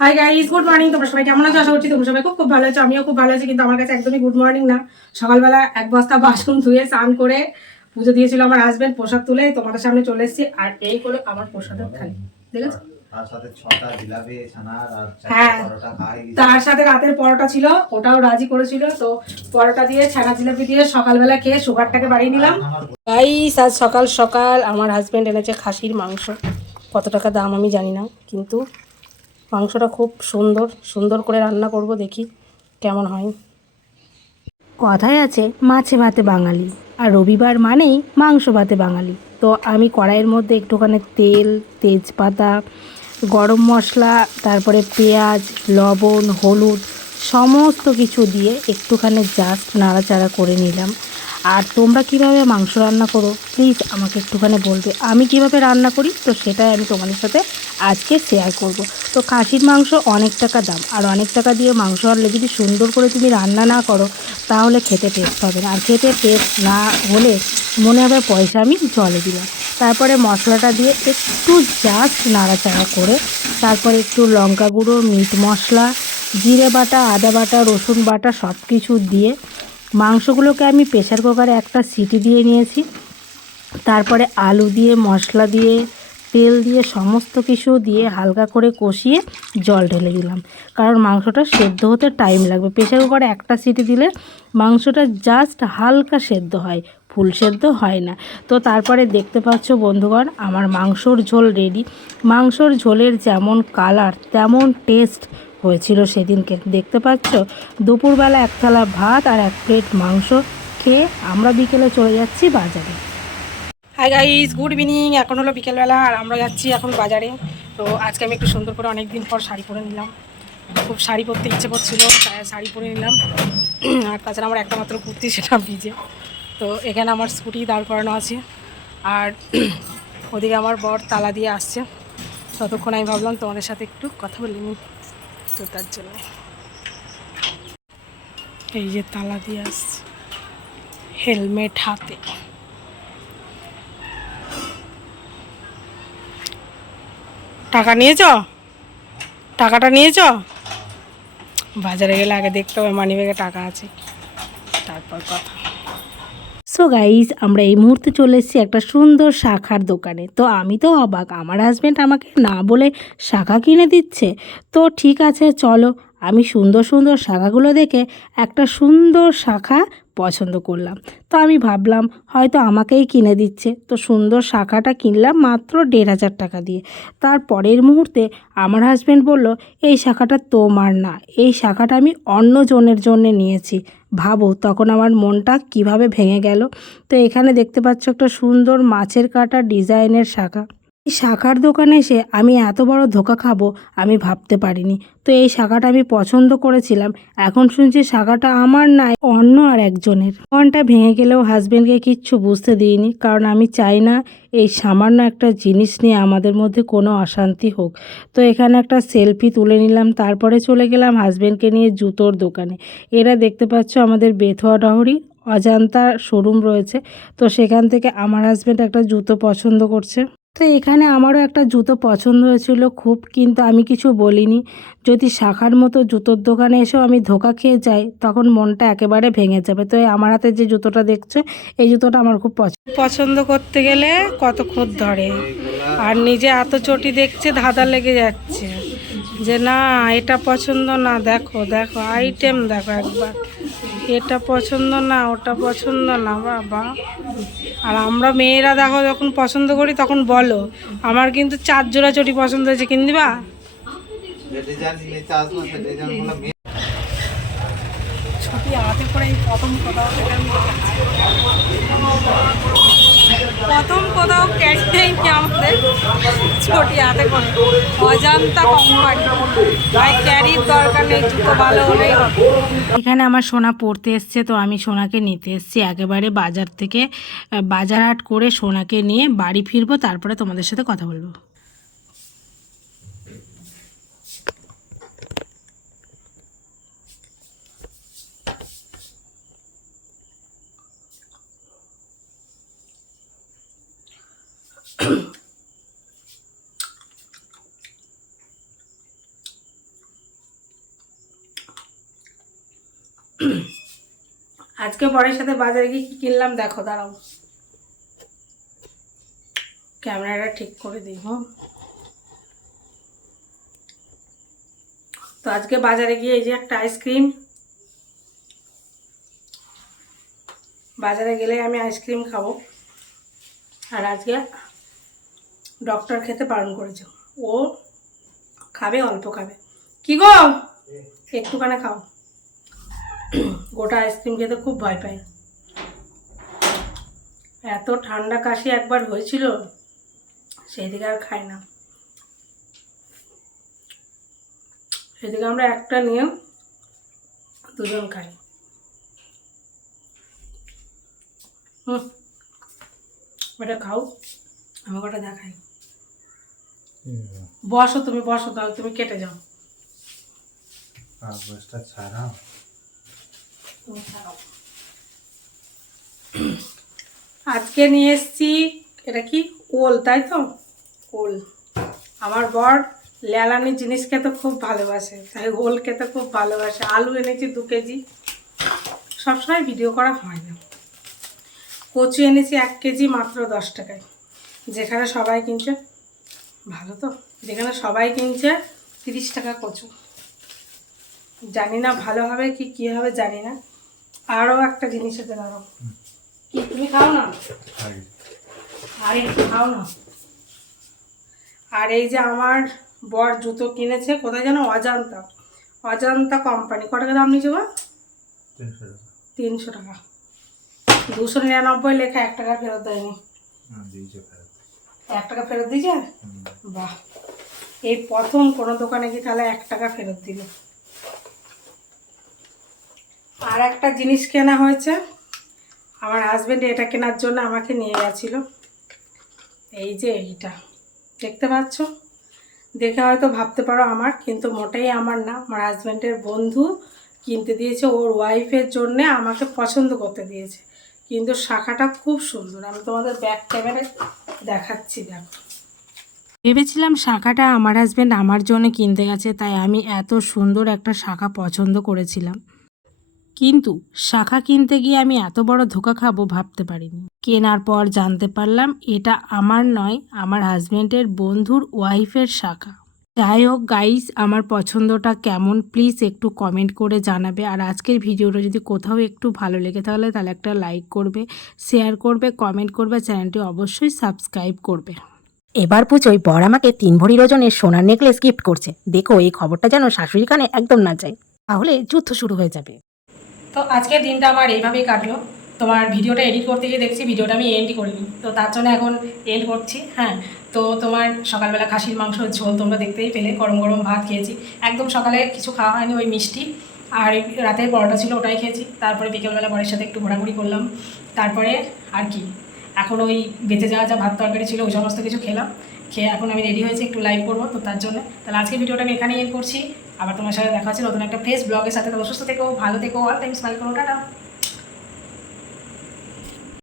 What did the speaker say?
Hi guys good morning তোমরা সবাই কেমন আছো? আশা করছি তোমরা সবাই খুব খুব ভালো আছো। আমিও খুব ভালো আছি কিন্তু আমার কাছে একদমই গুড মর্নিং না। সকালবেলা এক বস্তা বাসন ধুয়ে স্নান করে পুজো দিয়েছিল আমার হাজবেন্ড প্রসাদ তুলে তোমাদের সামনে চলে এসেছি। আর এই হলো আমার প্রসাদের থালি। চারটে পরোটা খাই। তার সাথে রাতের পরোটা ছিল ওটাও রাজি করেছিল। তো পরোটা দিয়ে ছানা জিলাপি দিয়ে সকালবেলা খেয়ে সুগারটাকে বাড়িয়ে নিলাম। গাইস আজ সকাল সকাল আমার হাজব্যান্ড এনেছে খাসির মাংস। কত টাকা দাম আমি জানি না কিন্তু মাংসটা খুব সুন্দর সুন্দর করে রান্না করব দেখি কেমন হয়। কথায় আছে, মাছে ভাতে বাঙালি, আর রবিবার মানেই মাংস ভাতে বাঙালি। তো আমি কড়াইয়ের মধ্যে একটুখানি তেল, তেজপাতা, গরম মশলা, তারপরে পেঁয়াজ, লবণ, হলুদ, সমস্ত কিছু দিয়ে একটুখানি জাস্ট নাড়াচাড়া করে নিলাম। আর তোমরা কীভাবে মাংস রান্না করো প্লিজ আমাকে একটুখানি বলবে। আমি কীভাবে রান্না করি, তো সেটাই আমি তোমাদের সাথে আজকে শেয়ার করব। তো খাসির মাংস অনেক টাকা দাম। আর অনেক টাকা দিয়ে মাংস আনলে যদি সুন্দর করে তুমি রান্না না করো, তাহলে খেতে টেস্ট হবে না। আর খেতে টেস্ট না হলে মনে হবে পয়সা আমি জলে দিলাম। তারপরে মশলাটা দিয়ে একটু জাস্ট নাড়াচাড়া করে, তারপরে একটু লঙ্কা গুঁড়ো, মিট মশলা, জিরে বাটা, আদা বাটা, রসুন বাটা সব কিছু দিয়ে মাংসগুলোকে আমি প্রেশার কুকারে একটা সিটি দিয়ে নিয়েছি। তারপরে আলু দিয়ে, মশলা দিয়ে তেল দিয়ে সমস্ত কিছু দিয়ে হালকা করে কষিয়ে জল ঢেলে দিলাম। কারণ মাংসটা সেদ্ধ হতে টাইম লাগবে। প্রেশার কুকারে একটা সিটি দিলে মাংসটা জাস্ট হালকা সেদ্ধ হয়, ফুল সেদ্ধ হয় না। তো তারপরে দেখতে পাচ্ছ বন্ধুগণ, আমার মাংসর ঝোল রেডি মাংসর ঝোলের যেমন কালার তেমন টেস্ট হয়েছিল সেদিনকে। দেখতে পাচ্ছ, দুপুরবেলা এক থালা ভাত আর এক প্লেট মাংস খেয়ে আমরা বিকেলে চলে যাচ্ছি বাজারে। হাই গাইজ গুড ইভিনিং এখন হলো বিকেলবেলা আর আমরা যাচ্ছি এখন বাজারে। তো আজকে আমি একটু সুন্দর করে অনেক দিন পর শাড়ি পরে নিলাম। খুব শাড়ি পরতে ইচ্ছে করছিল, তাই শাড়ি পরে নিলাম। আর তাছাড়া আমার একটা মাত্র কুর্তি, সেটা ভিজে। তো এখানে আমার স্কুটি দাঁড় করানো আছে। আর ওদিকে আমার বর তালা দিয়ে আসছে। ততক্ষণ আমি ভাবলাম তোমাদের সাথে একটু কথা বলে নিই। তো তার জন্য। এই যে তালা দিয়ে আসছে। হেলমেট হাতে। টাকা নিয়েছ? টাকাটা নিয়েছ? বাজারে গেলে আগে দেখতে হবে মানি ব্যাগে টাকা আছে। তারপর কথা। সো গাইজ আমরা এই মুহূর্তে চলে এসেছি একটা সুন্দর শাখার দোকানে। তো আমি তো অবাক, আমার হাজব্যান্ড আমাকে না বলে শাখা কিনে দিচ্ছে। তো ঠিক আছে, চলো আমি সুন্দর সুন্দর শাখাগুলো দেখে একটা সুন্দর শাখা পছন্দ করলাম। তো আমি ভাবলাম, হয়তো আমাকেই কিনে দিচ্ছে। তো সুন্দর শাখাটা কিনলাম মাত্র দেড় হাজার টাকা দিয়ে। তার পরের মুহূর্তে আমার হাজব্যান্ড বলল, এই শাখাটা তোমার না। এই শাখাটা আমি অন্য জনের জন্যে নিয়েছি। ভাবো তখন আমার মনটা কীভাবে ভেঙে গেল। তো এখানে দেখতে পাচ্ছ একটা সুন্দর মাছের কাটা ডিজাইনের শাখা। শাখার দোকানে এসে আমি এত বড় ধোকা খাব, আমি ভাবতে পারিনি। তো এই শাখাটা আমি পছন্দ করেছিলাম। এখন শুনছি শাখাটা আমার নাই অন্য আর একজনের। মনটা ভেঙে গেলেও হাজবেন্ডকে কিচ্ছু বুঝতে দিইনি, কারণ আমি চাই না এই সামান্য একটা জিনিস নিয়ে আমাদের মধ্যে কোনো অশান্তি হোক। তো এখানে একটা সেলফি তুলে নিলাম, তারপরে চলে গেলাম হাজবেন্ডকে নিয়ে জুতোর দোকানে। এরা দেখতে পাচ্ছ আমাদের বেথুয়া ডহরি অজান্তা শোরুম রয়েছে। তো সেখান থেকে আমার হাজব্যান্ড একটা জুতো পছন্দ করছে। তো এখানে আমারও একটা জুতো পছন্দ হয়েছিল খুব, কিন্তু আমি কিছু বলিনি। যদি শাখার মতো জুতোর দোকানে এসেও আমি ধোকা খেয়ে যাই, তখন মনটা একেবারে ভেঙে যাবে। তো আমার হাতে যে জুতোটা দেখছ, এই জুতোটা আমার খুব পছন্দ পছন্দ করতে গেলে কত খুঁত ধরে। আর নিজে এত চটি দেখছে, ধাঁধা লেগে যাচ্ছে। যে না এটা পছন্দ না দেখো দেখো আইটেম দেখো একবার। এটা পছন্দ না ওটা পছন্দ না বাবা। আর আমরা মেয়েরা দেখো যখন পছন্দ করি তখন বলো আমার কিন্তু চার জোড়া চটি পছন্দ হয়েছে কিন দিবা? যে ডিজাইন নিতে আসব সে ডিজাইনগুলো মেয়ে ছুটি হাতে করে প্রথম আমি প্রথম কোথাও ক্যারি নেয়নি আমাদের? ছোটি হাতে করে। অজান্তা কোম্পানি ভাই ক্যারির দরকার নেই, জুতো ভালো হলেই এখানে আমার সোনা পড়তে এসছে, তো আমি সোনাকে নিতে এসছি একেবারে বাজার থেকে বাজার হাট করে সোনাকে নিয়ে বাড়ি ফিরবো, তারপরে তোমাদের সাথে কথা বলব। আজকে পরের সাথে বাজারে গিয়ে কি কিনলাম দেখো, দাঁড়াও। ক্যামেরাটা ঠিক করে দিই হ্যাঁ। তো আজকে বাজারে গিয়ে এই যে একটা আইসক্রিম। বাজারে গেলে আমি আইসক্রিম খাব। আর আজকে ডক্টর খেতে বারণ করেছে। ও খাবে অল্প খাবে। কি গো? একটুখানে খাও। গোটা আইসক্রিম খেতে খুব ভয় পাই এত ঠান্ডা কাশি একবার হয়েছিল সেই দিকে আর খাই না। সেদিকে আমরা একটা নিয়ে দুজন খাই। হুম ওটা খাও আমি ওটা দেখাই। বসো তুমি বসো তাহলে তুমি কেটে যাও। কাগজটা ছাড়াও। তুমি ছাড়াও। আজকে নিয়ে এসছি এটা কি? ওল তাই তো? ওল। আমার বর লেলানি জিনিস খেতে খুব ভালোবাসে তাই ওল খেতে খুব ভালোবাসে। আলু এনেছি দু কেজি। সবসময় ভিডিও করা হয় না। কচু এনেছি এক কেজি মাত্র দশ টাকায়। যেখানে সবাই কিনছে ভালো তো? যেখানে সবাই কিনছে তিরিশ টাকা কচু। জানি না ভালো হবে কি কী হবে জানি না। আরও একটা জিনিস এতে দাঁড়াও। কি তুমি খাও না? আর। একটু খাও না। আর এই যে আমার বর জুতো কিনেছে কোথায় যেন? অজান্তা। অজান্তা কোম্পানি। কত টাকা দাম নিয়েছে গো তিনশো টাকা। দুশো নিরানব্বই লেখা এক টাকা ফেরত দেয়নি। এক টাকা ফেরত দিয়েছে। বাহ। এই প্রথম কোনো দোকানে গিয়ে তাহলে এক টাকা ফেরত দিল। আর একটা জিনিস কেনা হয়েছে। আমার হাজব্যান্ড এটা কেনার জন্য আমাকে নিয়ে গেছিল। এই যে এইটা। দেখতে পাচ্ছ? দেখে হয়তো ভাবতে পারো আমার, কিন্তু মোটেই আমার না। আমার হাজব্যান্ডের বন্ধু কিনতে দিয়েছে, ওর ওয়াইফের জন্যে আমাকে পছন্দ করতে দিয়েছে। কিন্তু শাখাটা খুব সুন্দর। আমি তোমাদের ব্যাক ক্যামেরায় দেখাচ্ছি, দেখো। ভেবেছিলাম শাখাটা আমার হাজব্যান্ড আমার জন্য কিনতে গেছে, তাই আমি এত সুন্দর একটা শাখা পছন্দ করেছিলাম। কিন্তু শাখা কিনতে গিয়ে আমি এত বড় ধোকা খাব ভাবতে পারিনি। কেনার পর জানতে পারলাম এটা আমার নয়, আমার হাজব্যান্ডের বন্ধুর ওয়াইফের শাখা। যাই হোক গাইস আমার পছন্দটা কেমন? প্লিজ একটু কমেন্ট করে জানাবে। আর আজকের ভিডিওটা যদি কোথাও একটু ভালো লেগে তাহলে তাহলে একটা লাইক করবে শেয়ার করবে কমেন্ট করবে চ্যানেলটি অবশ্যই সাবস্ক্রাইব করবে। এবার পুজোয় বর আমাকে তিন ভরির ওজনের সোনার নেকলেস গিফট করছে। দেখো, এই খবরটা যেন শাশুড়ি কানে একদম না যায়। তাহলে যুদ্ধ শুরু হয়ে যাবে। তো আজকের দিনটা আমার এইভাবেই কাটলো। তোমার ভিডিওটা এডিট করতে গিয়ে দেখছি, ভিডিওটা আমি এন্ডই করিনি। তো তার জন্য এখন এন্ড করছি হ্যাঁ। তো তোমার সকালবেলা খাসির মাংস, ঝোল তোমরা দেখতেই পেলে। গরম গরম ভাত খেয়েছি। একদম সকালে কিছু খাওয়া হয়নি, ওই মিষ্টি। আর রাতের পরোটা ছিল, ওটাই খেয়েছি। তারপরে বিকেলবেলা বরের সাথে একটু ঘোরাঘুরি করলাম। তারপরে আর কি। এখন ওই বেঁচে যাওয়া যা ভাত তরকারি ছিল, ওই সমস্ত কিছু খেলাম। খেয়ে এখন আমি রেডি হয়েছি একটু লাইভ করব, তো তার জন্য। তাহলে আজকে ভিডিওটা আমি এখানেই এন্ড করছি। আবার তোমার সাথে দেখা হচ্ছে নতুন একটা ফ্রেশ ব্লগের সাথে। তো সুস্থ থেকেও ভালো থেকো অল টাইম স্মাইল করো, টাটা।